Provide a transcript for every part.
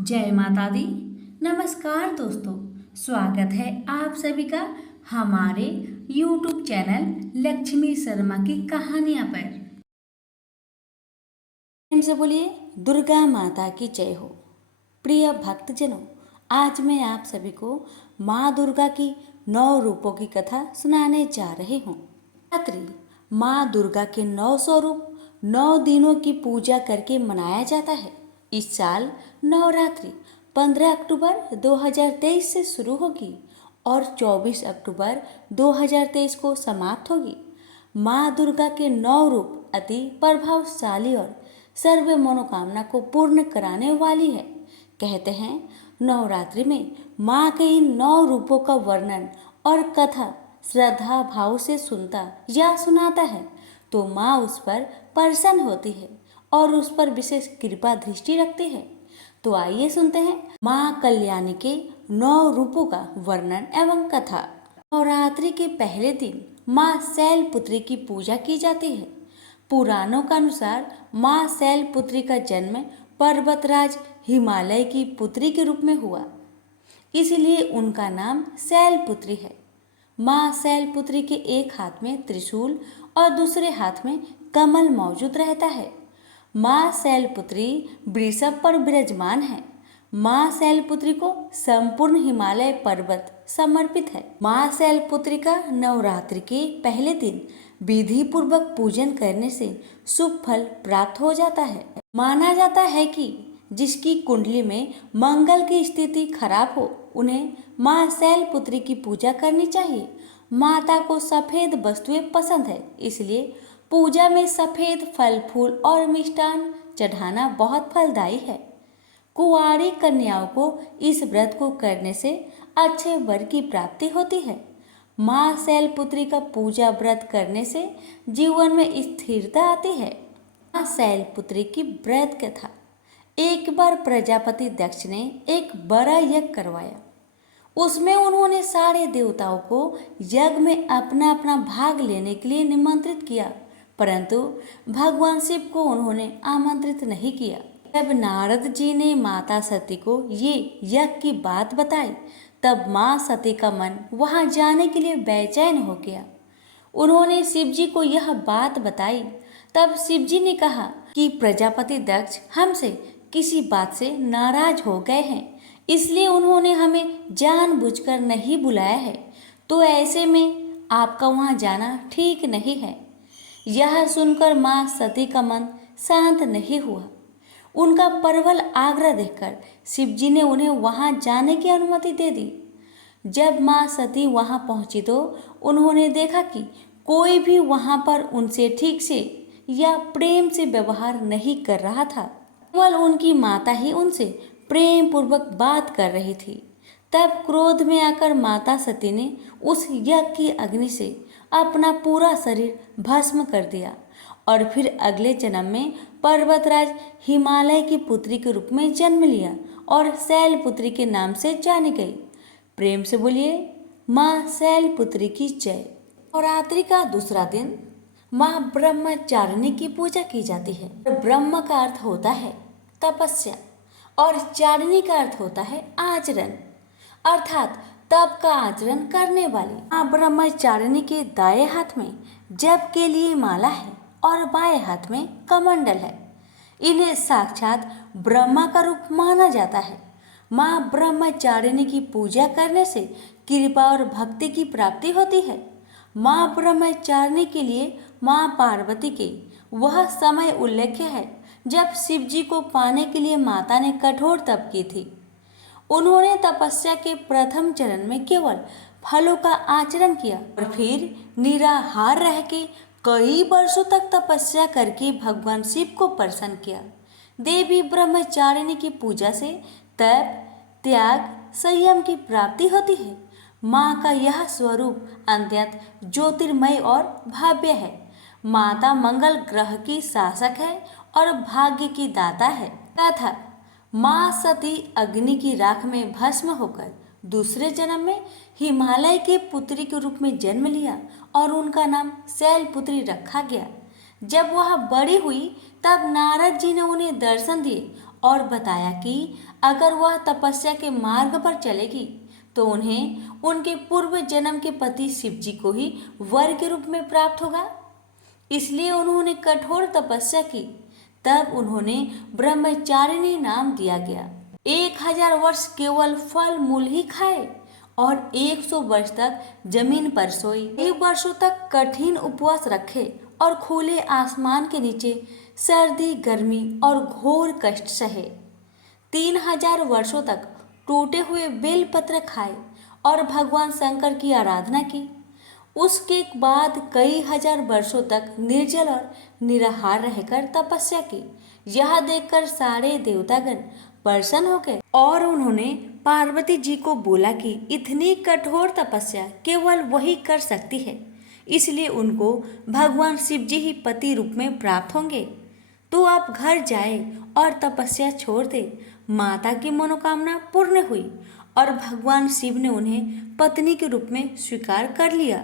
जय माता दी। नमस्कार दोस्तों, स्वागत है आप सभी का हमारे YouTube चैनल लक्ष्मी शर्मा की कहानियां पर। प्रेम से बोलिए दुर्गा माता की जय हो। प्रिय भक्तजनों, आज मैं आप सभी को माँ दुर्गा की 9 रूपों की कथा सुनाने जा रही हूँ। रात्रि माँ दुर्गा के 9 स्वरूप 9 दिनों की पूजा करके मनाया जाता है। इस साल नवरात्रि 15 अक्टूबर 2023 से शुरू होगी और 24 अक्टूबर 2023 को समाप्त होगी। माँ दुर्गा के 9 रूप अति प्रभावशाली और सर्व मनोकामना को पूर्ण कराने वाली है। कहते हैं नवरात्रि में माँ के इन 9 रूपों का वर्णन और कथा श्रद्धा भाव से सुनता या सुनाता है तो माँ उस पर प्रसन्न होती है और उस पर विशेष कृपा दृष्टि रखती है। तो आइए सुनते हैं माँ कल्याणी के 9 रूपों का वर्णन एवं कथा। नवरात्रि के पहले दिन माँ शैलपुत्री की पूजा की जाती है। पुराणों के अनुसार माँ शैलपुत्री का जन्म पर्वतराज हिमालय की पुत्री के रूप में हुआ, इसलिए उनका नाम शैलपुत्री है। माँ शैलपुत्री के एक हाथ में त्रिशूल और दूसरे हाथ में कमल मौजूद रहता है। माँ शैलपुत्री वृषभ पर विराजमान है। माँ शैलपुत्री को संपूर्ण हिमालय पर्वत समर्पित है। माँ शैलपुत्री का नवरात्रि के पहले दिन विधि पूर्वक पूजन करने से शुभ फल प्राप्त हो जाता है। माना जाता है कि जिसकी कुंडली में मंगल की स्थिति खराब हो उन्हें माँ शैलपुत्री की पूजा करनी चाहिए। माता को सफेद वस्तुएं पसंद है, इसलिए पूजा में सफेद फल फूल और मिष्ठान चढ़ाना बहुत फलदायी है। कुंवारी कन्याओं को इस व्रत को करने से अच्छे वर की प्राप्ति होती है। माँ शैलपुत्री का पूजा व्रत करने से जीवन में स्थिरता आती है। माँ शैलपुत्री की व्रत कथा। एक बार प्रजापति दक्ष ने एक बड़ा यज्ञ करवाया। उसमें उन्होंने सारे देवताओं को यज्ञ में अपना अपना भाग लेने के लिए निमंत्रित किया, परंतु भगवान शिव को उन्होंने आमंत्रित नहीं किया। जब नारद जी ने माता सती को ये यज्ञ की बात बताई, तब माँ सती का मन वहां जाने के लिए बेचैन हो गया। उन्होंने शिव जी को यह बात बताई। तब शिव जी ने कहा कि प्रजापति दक्ष हमसे किसी बात से नाराज हो गए हैं, इसलिए उन्होंने हमें जानबूझकर नहीं बुलाया है, तो ऐसे में आपका वहां जाना ठीक नहीं है। यह सुनकर माँ सती का मन शांत नहीं हुआ। उनका प्रबल आग्रह देखकर शिव जी ने उन्हें वहां जाने की अनुमति दे दी। जब माँ सती वहां पहुंची तो उन्होंने देखा कि कोई भी वहां पर उनसे ठीक से या प्रेम से व्यवहार नहीं कर रहा था। केवल उनकी माता ही उनसे प्रेम पूर्वक बात कर रही थी। तब क्रोध में आकर माता सती ने उस यज्ञ की अग्नि से अपना पूरा शरीर भस्म कर दिया और फिर अगले जन्म में पर्वतराज हिमालय की पुत्री के रूप में जन्म लिया और शैलपुत्री के नाम से जानी गई। प्रेम से बोलिए माँ शैलपुत्री की जय। नवरात्रि का दूसरा दिन माँ ब्रह्मचारिणी की पूजा की जाती है। ब्रह्म का अर्थ होता है तपस्या और चारिणी का अर्थ होता है आचरण, अर्थात तप का आचरण करने वाली। माँ ब्रह्मचारिणी के दाएं हाथ में जप के लिए माला है और बाएं हाथ में कमंडल है। इन्हें साक्षात ब्रह्मा का रूप माना जाता है। माँ ब्रह्मचारिणी की पूजा करने से कृपा और भक्ति की प्राप्ति होती है। माँ ब्रह्मचारिणी के लिए माँ पार्वती के वह समय उल्लेख्य है जब शिव जी को पाने के लिए माता ने कठोर तप की थी। उन्होंने तपस्या के प्रथम चरण में केवल फलों का आचरण किया और फिर निराहार रह के कई वर्षों तक तपस्या करके भगवान शिव को प्रसन्न किया। देवी ब्रह्मचारिणी की पूजा से तप त्याग संयम की प्राप्ति होती है। माँ का यह स्वरूप अत्यंत ज्योतिर्मय और भव्य है। माता मंगल ग्रह की शासक है और भाग्य की दाता है। कथा। माँ सती अग्नि की राख में भस्म होकर दूसरे जन्म में हिमालय के पुत्री के रूप में जन्म लिया और उनका नाम शैलपुत्री रखा गया। जब वह बड़ी हुई तब नारद जी ने उन्हें दर्शन दिए और बताया कि अगर वह तपस्या के मार्ग पर चलेगी तो उन्हें उनके पूर्व जन्म के पति शिव जी को ही वर के रूप में प्राप्त होगा। इसलिए उन्होंने कठोर तपस्या की। तब उन्होंने ब्रह्मचारिणी नाम दिया गया। 1000 वर्ष केवल फल मूल ही खाए और 100 वर्ष तक जमीन पर सोई। 1 वर्षों तक कठिन उपवास रखे और खुले आसमान के नीचे सर्दी, गर्मी और घोर कष्ट सहे। 3000 वर्षों तक टूटे हुए बेलपत्र खाए और भगवान शंकर की आराधना की। उसके बाद कई हजार वर्षों तक निर्जल और निराहार रहकर तपस्या की। यह देखकर सारे देवतागण प्रसन्न हो गए और उन्होंने पार्वती जी को बोला कि इतनी कठोर तपस्या केवल वही कर सकती है, इसलिए उनको भगवान शिव जी ही पति रूप में प्राप्त होंगे। तो आप घर जाए और तपस्या छोड़ दे। माता की मनोकामना पूर्ण हुई और भगवान शिव ने उन्हें पत्नी के रूप में स्वीकार कर लिया।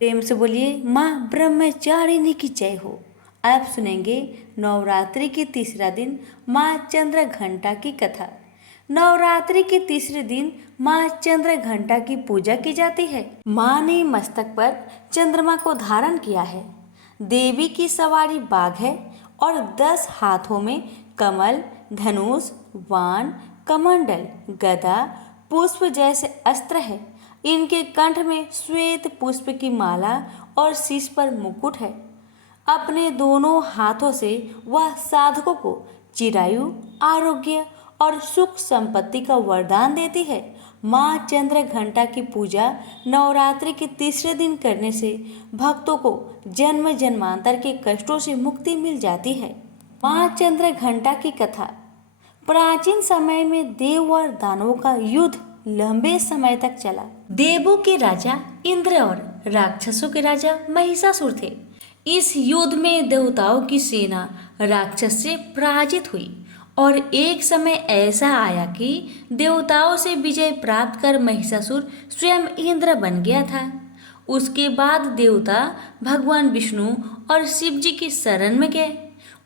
प्रेम से बोलिए माँ ब्रह्मचारिणी की जय हो। आप सुनेंगे नवरात्रि के तीसरा दिन माँ चंद्रघंटा की कथा। नवरात्रि के तीसरे दिन माँ चंद्रघंटा की पूजा की जाती है। माँ ने मस्तक पर चंद्रमा को धारण किया है। देवी की सवारी बाघ है और 10 हाथों में कमल, धनुष, वाण, कमंडल, गदा, पुष्प जैसे अस्त्र है। इनके कंठ में श्वेत पुष्प की माला और शीश पर मुकुट है। अपने दोनों हाथों से वह साधकों को चिरायु, आरोग्य और सुख संपत्ति का वरदान देती है। माँ चंद्रघंटा की पूजा नवरात्रि के तीसरे दिन करने से भक्तों को जन्म जन्मांतर के कष्टों से मुक्ति मिल जाती है। माँ चंद्रघंटा की कथा। प्राचीन समय में देव और दानवों का युद्ध लंबे समय तक चला। देवों के राजा इंद्र और राक्षसों के राजा महिषासुर थे। इस युद्ध में देवताओं की सेना राक्षस से पराजित हुई और एक समय ऐसा आया कि देवताओं से विजय प्राप्त कर महिषासुर स्वयं इंद्र बन गया था। उसके बाद देवता भगवान विष्णु और शिव जी की शरण में गए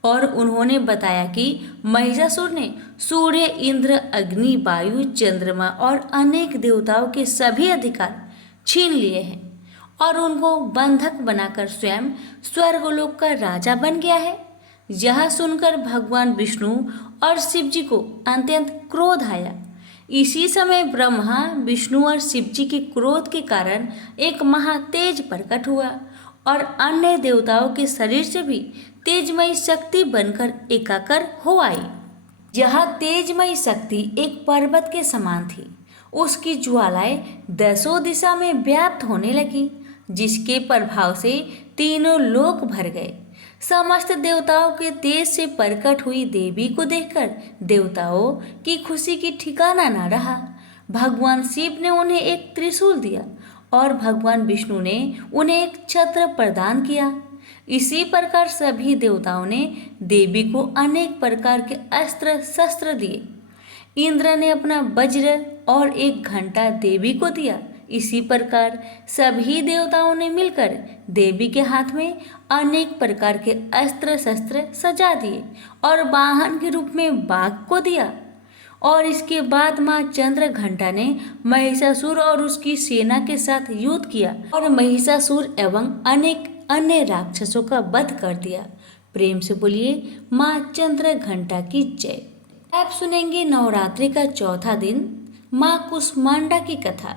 और उन्होंने बताया कि महिषासुर ने सूर्य, इंद्र, अग्नि, वायु, चंद्रमा और अनेक देवताओं के सभी अधिकार छीन लिए हैं और उनको बंधक बनाकर स्वयं स्वर्गलोक का राजा बन गया है। यह सुनकर भगवान विष्णु और शिव जी को अत्यंत क्रोध आया। इसी समय ब्रह्मा, विष्णु और शिव जी के क्रोध के कारण एक महातेज प्रकट हुआ और अन्य देवताओं के शरीर से भी तेजमयी शक्ति बनकर एकाकर हो आई। यह तेजमयी शक्ति एक पर्वत के समान थी। उसकी ज्वालाएं 10 दिशा में व्याप्त होने लगी, जिसके प्रभाव से तीनों लोक भर गए। समस्त देवताओं के तेज से प्रकट हुई देवी को देखकर देवताओं की खुशी की ठिकाना न रहा। भगवान शिव ने उन्हें एक त्रिशूल दिया और भगवान विष्णु ने उन्हें एक छत्र प्रदान किया। इसी प्रकार सभी देवताओं ने देवी को अनेक प्रकार के अस्त्र शस्त्र दिए। इंद्र ने अपना वज्र और एक घंटा देवी को दिया। इसी प्रकार सभी देवताओं ने मिलकर देवी के हाथ में अनेक प्रकार के अस्त्र शस्त्र सजा दिए और वाहन के रूप में बाघ को दिया। और इसके बाद माँ चंद्रघंटा ने महिषासुर और उसकी सेना के साथ युद्ध किया और महिषासुर एवं अनेक अन्य राक्षसों का वध कर दिया। प्रेम से बोलिए माँ चंद्रघंटा की जय। आप सुनेंगे नवरात्रि का चौथा दिन माँ कुष्मांडा की कथा।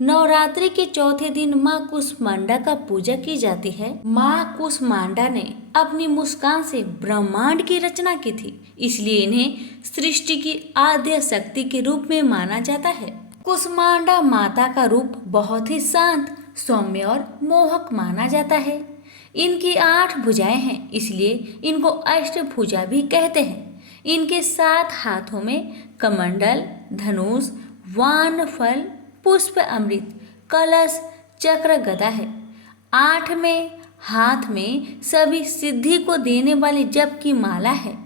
नवरात्रि के चौथे दिन माँ कुष्मांडा का पूजा की जाती है। माँ कुष्मांडा ने अपनी मुस्कान से ब्रह्मांड की रचना की थी, इसलिए इन्हें सृष्टि की आद्य शक्ति के रूप में माना जाता है। कुष्मांडा माता का रूप बहुत ही शांत, सौम्य और मोहक माना जाता है। इनकी 8 भुजाएं हैं, इसलिए इनको अष्टभुजा भी कहते हैं। इनके 7 हाथों में कमंडल, धनुष, वान, फल, पुष्प, अमृत, कलश, चक्र, गदा है। 8 में हाथ में सभी सिद्धि को देने वाली जप की माला है।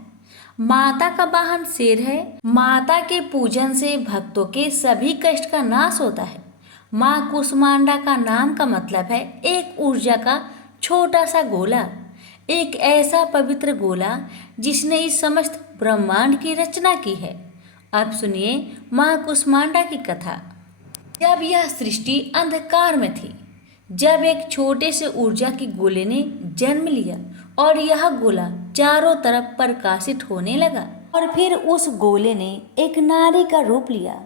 माता का वाहन शेर है। माता के पूजन से भक्तों के सभी कष्ट का नाश होता है। माँ कुष्मांडा का नाम का मतलब है एक ऊर्जा का छोटा सा गोला। एक ऐसा पवित्र गोला जिसने इस समस्त ब्रह्मांड की रचना की है। अब सुनिए माँ कुष्मांडा की कथा। जब यह सृष्टि अंधकार में थी, जब एक छोटे से ऊर्जा के गोले ने जन्म लिया और यह गोला चारों तरफ प्रकाशित होने लगा, और फिर उस गोले ने एक नारी का रूप लिया।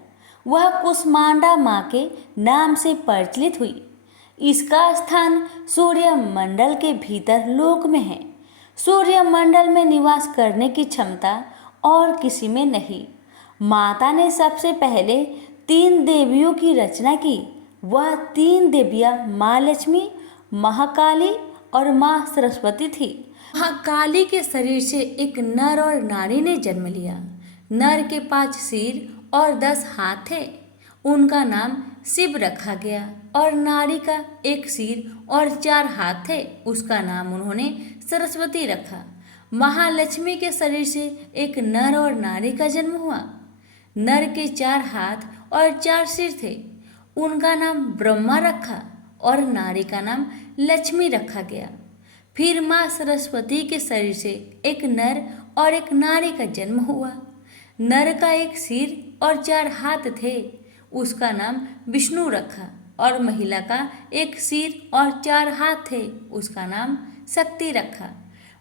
वह कुष्मांडा माँ के नाम से प्रचलित हुई। इसका स्थान सूर्य मंडल के भीतर लोक में है। सूर्य मंडल में निवास करने की क्षमता और किसी में नहीं। माता ने सबसे पहले 3 देवियों की रचना की। वह 3 देवियाँ माँ लक्ष्मी, महाकाली और माँ सरस्वती थी। महाकाली के शरीर से एक नर और नारी ने जन्म लिया। नर के 5 सिर और 10 हाथ थे, उनका नाम शिव रखा गया। और नारी का 1 सिर और 4 हाथ थे, उसका नाम उन्होंने सरस्वती रखा। महालक्ष्मी के शरीर से एक नर और नारी का जन्म हुआ। नर के 4 हाथ और 4 सिर थे, उनका नाम ब्रह्मा रखा और नारी का नाम लक्ष्मी रखा गया। फिर माँ सरस्वती के शरीर से एक नर और एक नारी का जन्म हुआ। नर का 1 सिर और 4 हाथ थे, उसका नाम विष्णु रखा। और महिला का 1 सिर और 4 हाथ थे, उसका नाम शक्ति रखा।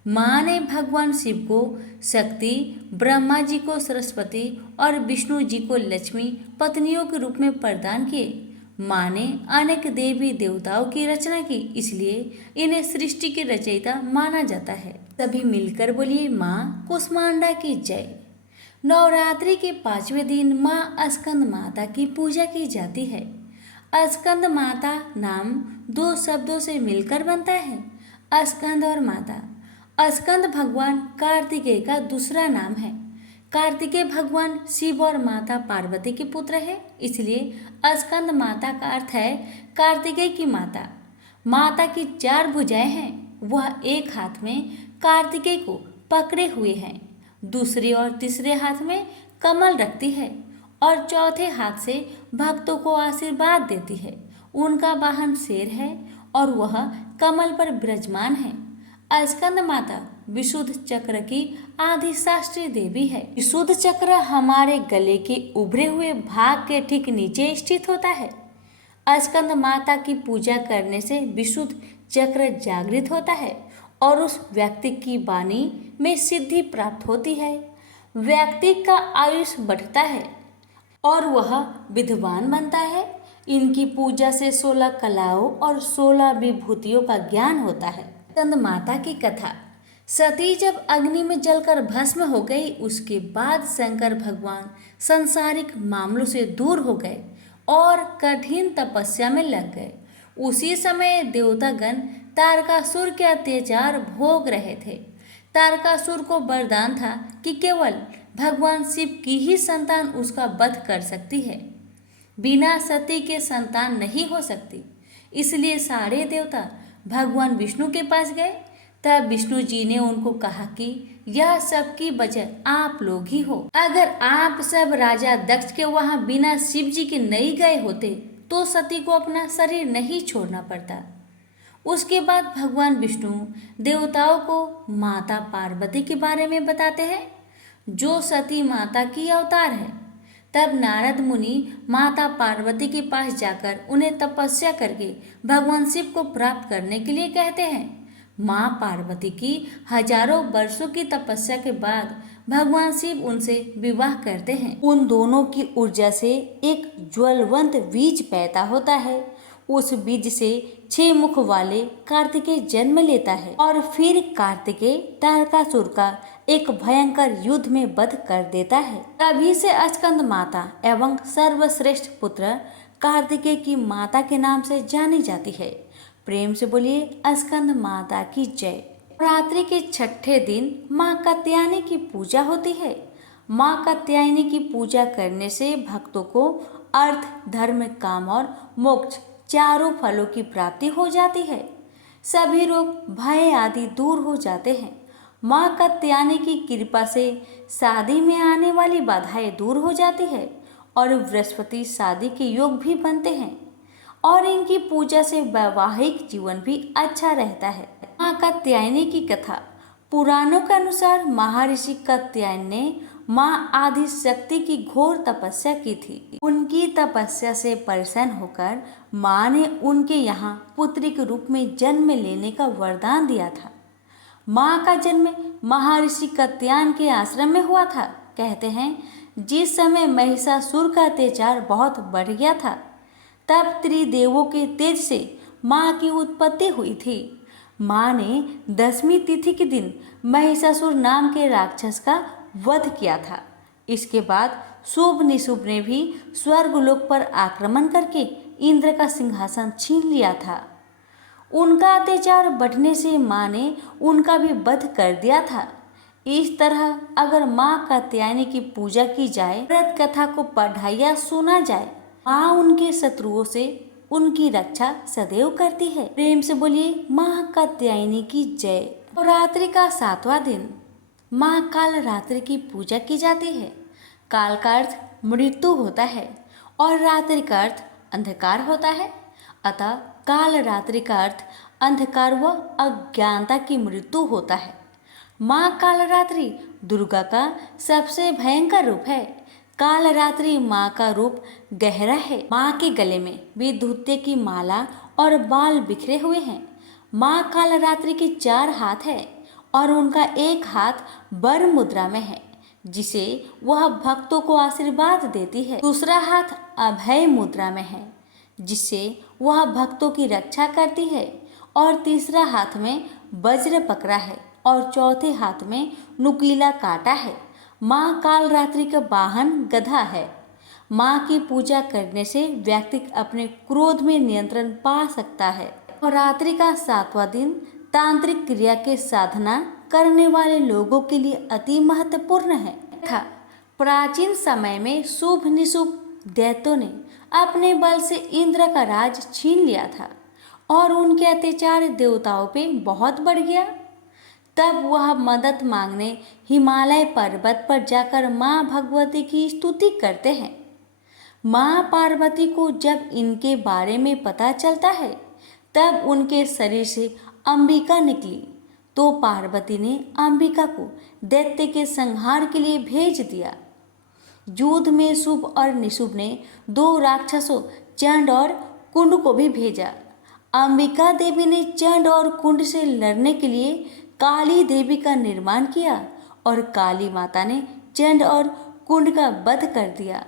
माँ ने भगवान शिव को शक्ति, ब्रह्मा जी को सरस्वती और विष्णु जी को लक्ष्मी पत्नियों के रूप में प्रदान किए। माँ ने अनेक देवी देवताओं की रचना की, इसलिए इन्हें सृष्टि की रचयिता माना जाता है। सभी मिलकर बोलिए माँ कुष्मांडा की जय। नवरात्रि के 5वें दिन माँ स्कंद माता की पूजा की जाती है। स्कंद माता नाम 2 शब्दों से मिलकर बनता है, स्कंद और माता। स्कंद भगवान कार्तिकेय का दूसरा नाम है। कार्तिकेय भगवान शिव और माता पार्वती के पुत्र है, इसलिए स्कंद माता का अर्थ है कार्तिकेय की माता। माता की 4 भुजाएं हैं। वह एक हाथ में कार्तिकेय को पकड़े हुए हैं, दूसरे और तीसरे हाथ में कमल रखती है और चौथे हाथ से भक्तों को आशीर्वाद देती है। उनका वाहन शेर है और वह कमल पर विराजमान है। स्कंद माता विशुद्ध चक्र की आदि शास्त्रीय देवी है। विशुद्ध चक्र हमारे गले के उभरे हुए भाग के ठीक नीचे स्थित होता है। स्कंद माता की पूजा करने से विशुद्ध चक्र जागृत होता है और उस व्यक्ति की वाणी में सिद्धि प्राप्त होती है। व्यक्ति का आयुष बढ़ता है और वह विद्वान बनता है। इनकी पूजा से 16 कलाओं और 16 विभूतियों का ज्ञान होता है। स्कंद माता की कथा। सती जब अग्नि में जलकर भस्म हो गई, उसके बाद शंकर भगवान सांसारिक मामलों से दूर हो गए और कठिन तपस्या में लग गए। उसी समय देवतागण तारकासुर के अत्याचार भोग रहे थे। तारकासुर को वरदान था कि केवल भगवान शिव की ही संतान उसका वध कर सकती है, बिना सती के संतान नहीं हो सकती। इसलिए सारे देवता भगवान विष्णु के पास गए। तब विष्णु जी ने उनको कहा कि यह सबकी वजह आप लोग ही हो। अगर आप सब राजा दक्ष के वहां बिना शिव जी के नहीं गए होते तो सती को अपना शरीर नहीं छोड़ना पड़ता। उसके बाद भगवान विष्णु देवताओं को माता पार्वती के बारे में बताते हैं, जो सती माता की अवतार है। तब नारद मुनि माता पार्वती के पास जाकर उन्हें तपस्या करके भगवान शिव को प्राप्त करने के लिए कहते हैं। माँ पार्वती की हजारों वर्षों की तपस्या के बाद भगवान शिव उनसे विवाह करते हैं। उन दोनों की ऊर्जा से एक ज्वलंत बीज पैदा होता है। उस बीज से 6 मुख वाले कार्तिकेय जन्म लेता है और फिर कार्तिकेय तारकासुर का एक भयंकर युद्ध में वध कर देता है। तभी से स्कंद माता एवं सर्वश्रेष्ठ पुत्र कार्तिकेय की माता के नाम से जानी जाती है। प्रेम से बोलिए स्कंद माता की जय। नवरात्रि के 6ठे दिन माँ कात्यायनी की पूजा होती है। माँ कात्यायनी की पूजा करने से भक्तों को अर्थ, धर्म, काम और मोक्ष चारों फलों की प्राप्ति हो जाती है। सभी रोग, भय आदि दूर हो जाते हैं। माँ कात्यायनी की कृपा से शादी में आने वाली बाधाएं दूर हो जाती है और बृहस्पति शादी के योग भी बनते हैं और इनकी पूजा से वैवाहिक जीवन भी अच्छा रहता है। माँ कात्यायनी की कथा। पुराणों के अनुसार महर्षि कात्यायन ने माँ आदि शक्ति की घोर तपस्या की थी। उनकी तपस्या से प्रसन्न होकर माँ ने उनके यहाँ पुत्री के रूप में जन्म लेने का वरदान दिया था। माँ का जन्म महर्षि कात्यायन के आश्रम में हुआ था। कहते हैं जिस समय महिषासुर का अत्याचार बहुत बढ़ गया था, तब त्रिदेवों के तेज से माँ की उत्पत्ति हुई थी। माँ ने 10वीं तिथि के दिन महिषासुर नाम के राक्षस का वध किया था। इसके बाद शुभ निशुभ ने भी स्वर्गलोक पर आक्रमण करके इंद्र का सिंहासन छीन लिया था। उनका अत्याचार बढ़ने से माँ ने उनका भी वध कर दिया था। इस तरह अगर माँ कात्यायनी की पूजा की जाए, व्रत कथा को पढ़ा या सुना जाए, माँ उनके शत्रुओं से उनकी रक्षा सदैव करती है। प्रेम से बोलिए माँ कात्यायनी की जय। नवरात्रि का 7वां दिन माँ काल रात्रि की पूजा की जाती है। काल का अर्थ मृत्यु होता है और रात्रि का अर्थ अंधकार होता है। अतः काल रात्रि का अर्थ अंधकार व अज्ञानता की मृत्यु होता है। माँ कालरात्रि दुर्गा का सबसे भयंकर रूप है। कालरात्रि माँ का रूप गहरा है। माँ के गले में विद्युत की माला और बाल बिखरे हुए हैं। माँ कालरात्रि के 4 हाथ है और उनका एक हाथ वर मुद्रा में है, जिसे वह भक्तों को आशीर्वाद देती है। दूसरा हाथ अभय मुद्रा में है, जिससे वह भक्तों की रक्षा करती है। और तीसरा हाथ में वज्र पकड़ा है और चौथे हाथ में नुकीला कांटा है। माँ कालरात्रि का वाहन गधा है। माँ की पूजा करने से व्यक्ति अपने क्रोध में नियंत्रण पा सकता है। नवरात्रि का 7वां दिन तांत्रिक क्रिया के साधना करने वाले लोगों के लिए अति महत्वपूर्ण है। तथा प्राचीन समय में शुभ निशुभ दैत्यों ने अपने बल से इंद्र का राज छीन लिया था और उनके अत्याचार देवताओं पे बहुत बढ़ गया। तब वह मदद मांगने हिमालय पर्वत पर जाकर माँ भगवती की स्तुति करते हैं। माँ पार्वती को जब इनके बारे में पता चलता है, तब उनके शरीर से अंबिका निकली, तो पार्वती ने अंबिका को दैत्य के संहार के लिए भेज दिया। युद्ध में शुभ और निशुभ ने 2 राक्षसों चंड और कुंड को भी भेजा। अंबिका देवी ने चंड और कुंड से लड़ने के लिए काली देवी का निर्माण किया और काली माता ने चंड और कुंड का वध कर दिया,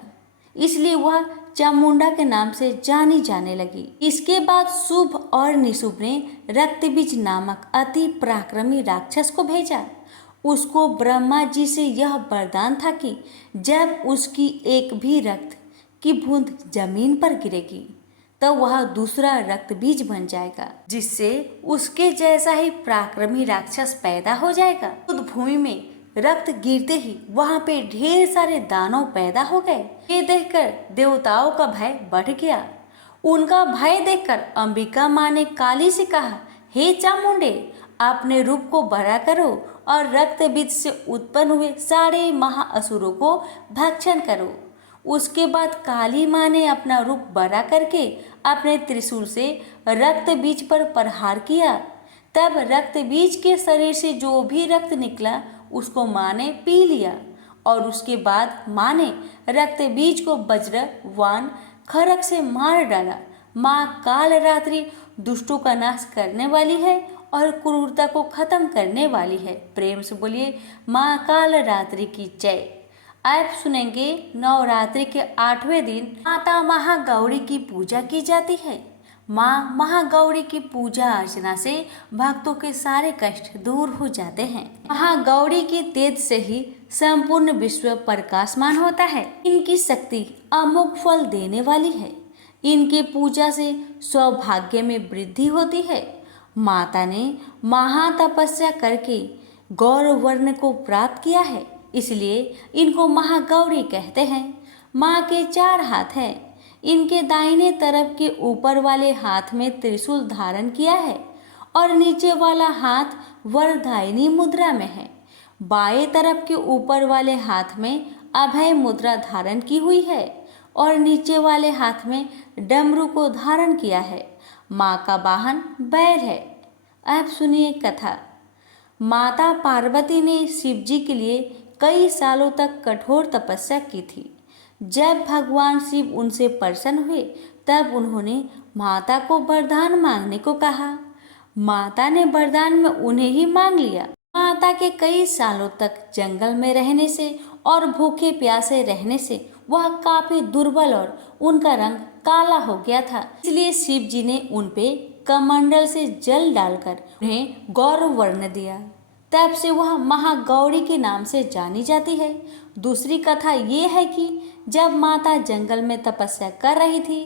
इसलिए वह चामुंडा के नाम से जानी जाने लगी। इसके बाद शुभ और निशुभ ने रक्तबीज नामक अति पराक्रमी राक्षस को भेजा। उसको ब्रह्मा जी से यह वरदान था कि जब उसकी एक भी रक्त की बूंद जमीन पर गिरेगी, तो वह दूसरा रक्त बीज बन जाएगा, जिससे उसके जैसा ही पराक्रमी राक्षस पैदा हो जाएगा। युद्ध भूमि में रक्त गिरते ही वहां पे ढेर सारे दानव पैदा हो गए। ये देखकर देवताओं का भय बढ़ गया। उनका भय देखकर अंबिका माँ ने काली से कहा, हे चामुंडे, अपने रूप को बड़ा करो और रक्त बीज से उत्पन्न हुए सारे महाअसुरों को भक्षण करो। उसके बाद काली माँ ने अपना रूप बड़ा करके अपने त्रिशूल से रक्त बीज पर प्रहार किया। तब रक्त बीज के शरीर से जो भी रक्त निकला उसको माँ ने पी लिया और उसके बाद माँ ने रक्त बीज को वज्र वान खड़ग से मार डाला। माँ कालरात्रि दुष्टों का नाश करने वाली है और क्रूरता को खत्म करने वाली है। प्रेम से बोलिए माँ कालरात्रि की जय। अब सुनेंगे नवरात्रि के 8वें दिन माता महागौरी की पूजा की जाती है। माँ महागौरी की पूजा अर्चना से भक्तों के सारे कष्ट दूर हो जाते हैं। महागौरी के तेज से ही संपूर्ण विश्व प्रकाशमान होता है। इनकी शक्ति अमोघ फल देने वाली है। इनके पूजा से सौभाग्य में वृद्धि होती है। माता ने महातपस्या करके गौर वर्ण को प्राप्त किया है, इसलिए इनको महागौरी कहते हैं। माँ के 4 हाथ हैं। इनके दाहिने तरफ के ऊपर वाले हाथ में त्रिशूल धारण किया है और नीचे वाला हाथ वरदायिनी मुद्रा में है। बाएं तरफ के ऊपर वाले हाथ में अभय मुद्रा धारण की हुई है और नीचे वाले हाथ में डमरू को धारण किया है। माँ का वाहन बैल है। अब सुनिए कथा। माता पार्वती ने शिव जी के लिए कई सालों तक कठोर तपस्या की थी। जब भगवान शिव उनसे प्रसन्न हुए तब उन्होंने माता को वरदान मांगने को कहा। माता ने वरदान में उन्हें ही मांग लिया। माता के कई सालों तक जंगल में रहने से और भूखे प्यासे रहने से वह काफी दुर्बल और उनका रंग काला हो गया था। इसलिए शिव जी ने उन पे कमंडल से जल डालकर उन्हें गौरव वर्ण दिया। तब से वह महागौरी के नाम से जानी जाती है। दूसरी कथा ये है कि जब माता जंगल में तपस्या कर रही थी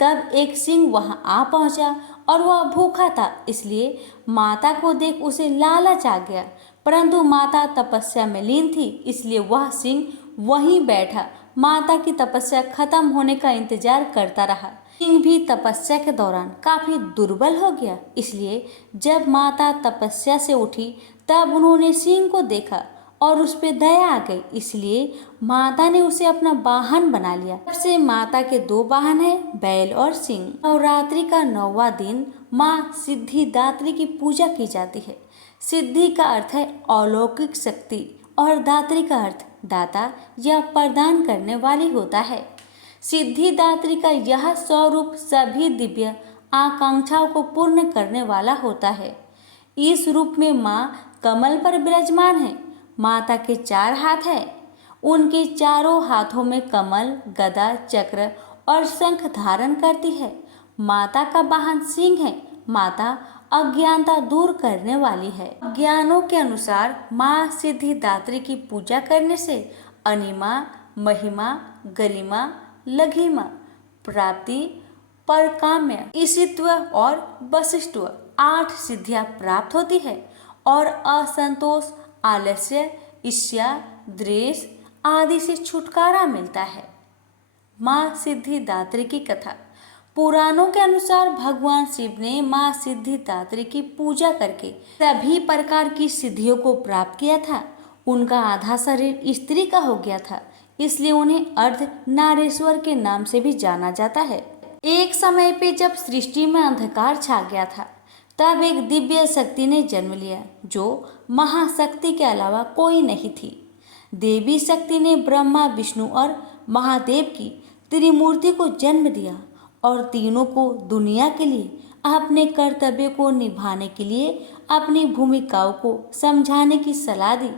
तब एक सिंह वहां आ पहुंचा और वह भूखा था, इसलिए माता को देख उसे लालच आ गया। परंतु माता तपस्या में लीन थी, इसलिए वह सिंह वहीं बैठा माता की तपस्या खत्म होने का इंतजार करता रहा। सिंह भी तपस्या के दौरान काफी दुर्बल हो गया, इसलिए जब माता तपस्या से उठी तब उन्होंने सिंह को देखा और उस पे दया आ गई, इसलिए माता ने उसे अपना वाहन बना लिया। तब से माता के दो वाहन हैं, बैल और सिंह। नवरात्रि का 9वां दिन माँ सिद्धिदात्री की पूजा की जाती है। सिद्धि का अर्थ है अलौकिक शक्ति और दात्री का अर्थ दाता या प्रदान करने वाली होता है। सिद्धिदात्री का यह स्वरूप सभी दिव्य आकांक्षाओं को पूर्ण करने वाला होता है। इस रूप में माँ कमल पर विराजमान है। माता के 4 हाथ हैं। उनके चारों हाथों में कमल, गदा, चक्र और शंख धारण करती है। माता का वाहन सिंह है। माता अज्ञानता दूर करने वाली है। ज्ञानों के अनुसार माँ सिद्धिदात्री की पूजा करने से अनिमा, महिमा, गरिमा, लघिमा, प्राप्ति, परकाम्य, ईशित्व और वशिष्ठत्व 8 सिद्धियां प्राप्त होती है और असंतोष, आलस्य, ईर्ष्या, द्वेष आदि से छुटकारा मिलता है। माँ सिद्धिदात्री की कथा। पुराणों के अनुसार भगवान शिव ने माँ सिद्धिदात्री की पूजा करके सभी प्रकार की सिद्धियों को प्राप्त किया था। उनका आधा शरीर स्त्री का हो गया था, इसलिए उन्हें अर्ध नारेश्वर के नाम से भी जाना जाता है। एक समय पे जब सृष्टि में अंधकार छा गया था तब एक दिव्य शक्ति ने जन्म लिया जो महाशक्ति के अलावा कोई नहीं थी। देवी शक्ति ने ब्रह्मा, विष्णु और महादेव की त्रिमूर्ति को जन्म दिया और तीनों को दुनिया के लिए अपने कर्तव्य को निभाने के लिए अपनी भूमिकाओं को समझाने की सलाह दी।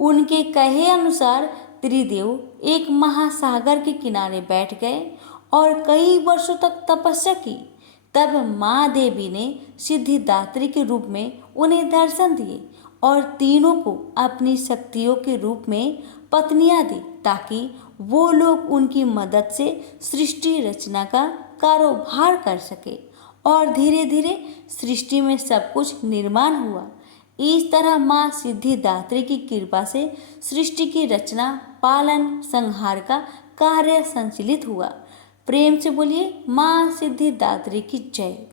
उनके कहे अनुसार त्रिदेव एक महासागर के किनारे बैठ गए और कई वर्षों तक तपस्या की। तब माँ देवी ने सिद्धिदात्री के रूप में उन्हें दर्शन दिए और तीनों को अपनी शक्तियों के रूप में पत्नियां दी ताकि वो लोग उनकी मदद से सृष्टि रचना का कारोबार कर सके और धीरे धीरे सृष्टि में सब कुछ निर्माण हुआ। इस तरह माँ सिद्धिदात्री की कृपा से सृष्टि की रचना, पालन, संहार का कार्य संचालित हुआ। प्रेम से बोलिए माँ सिद्धिदात्री की जय।